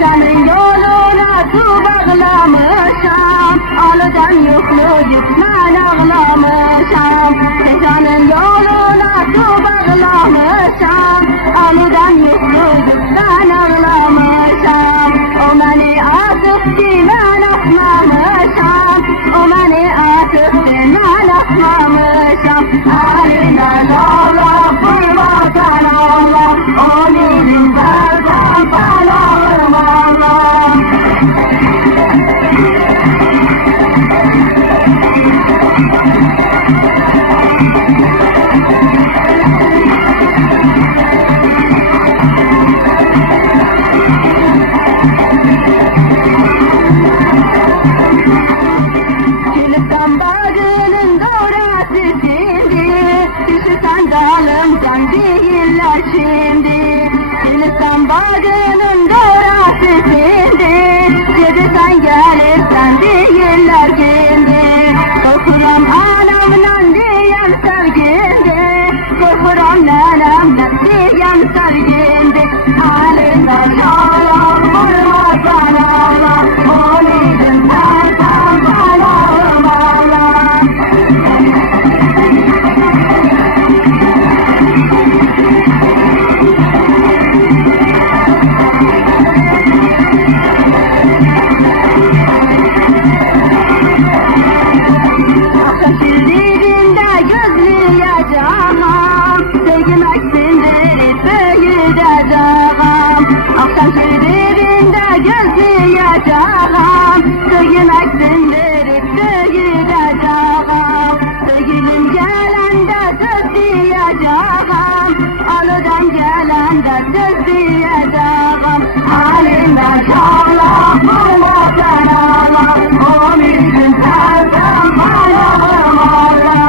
Senin yoluna su bağlamışam, alıdan yüklü gitmen ağlamışam. Senin yoluna su bağlamışam, alıdan yüklü gitmen ağlamışam. O beni atıp dimen atmamışam, o beni atıp dimen atmamışam. Halinden Allah buyurmadan Allah, o benim berden belalım Allah. Gülüpten bağının doğrası şimdi, düşürsen dalımdan değiller şimdi. Gülüpten bağının doğrası şimdi, gelirsen gelirsen değiller şimdi. Korkuram anamdan diyem sevgindi, korkuram nenemden diyem sevgindi. Halinden şalan vurmazsan Allah, o neydim dersen belalım Allah. Şirininde gözleyeceğim, sevgimek sindirip büyüdeceğim. Akşam şirininde gözleyeceğim, sevgimek sindirip büyüdeceğim. Sevgilim gelende söz diyeceğim, alıdan gelende söz diyeceğim. Halimden şallah bulmadan Allah, o müjdün tersen belalım Allah.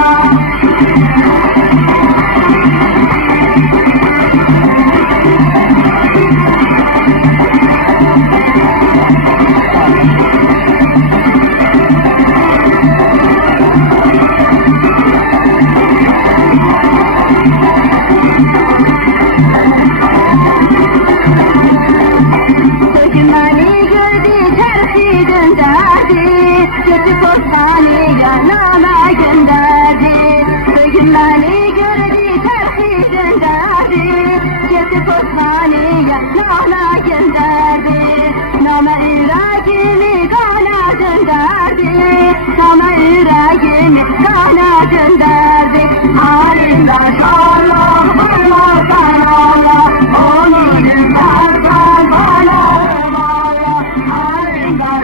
Sevgimeni gördü çarşıdan derdi, kötü postaneye nama gönderdi. Sevgimeni gördü çarşıdan derdi, kötü postaneye nama gönderdi. Nama yüreğimi kana gönderdi, nama yüreğimi kana gönderdi. Halimden şallah vurmazsan Allah, o neydim dersen belalım Allah. Halimden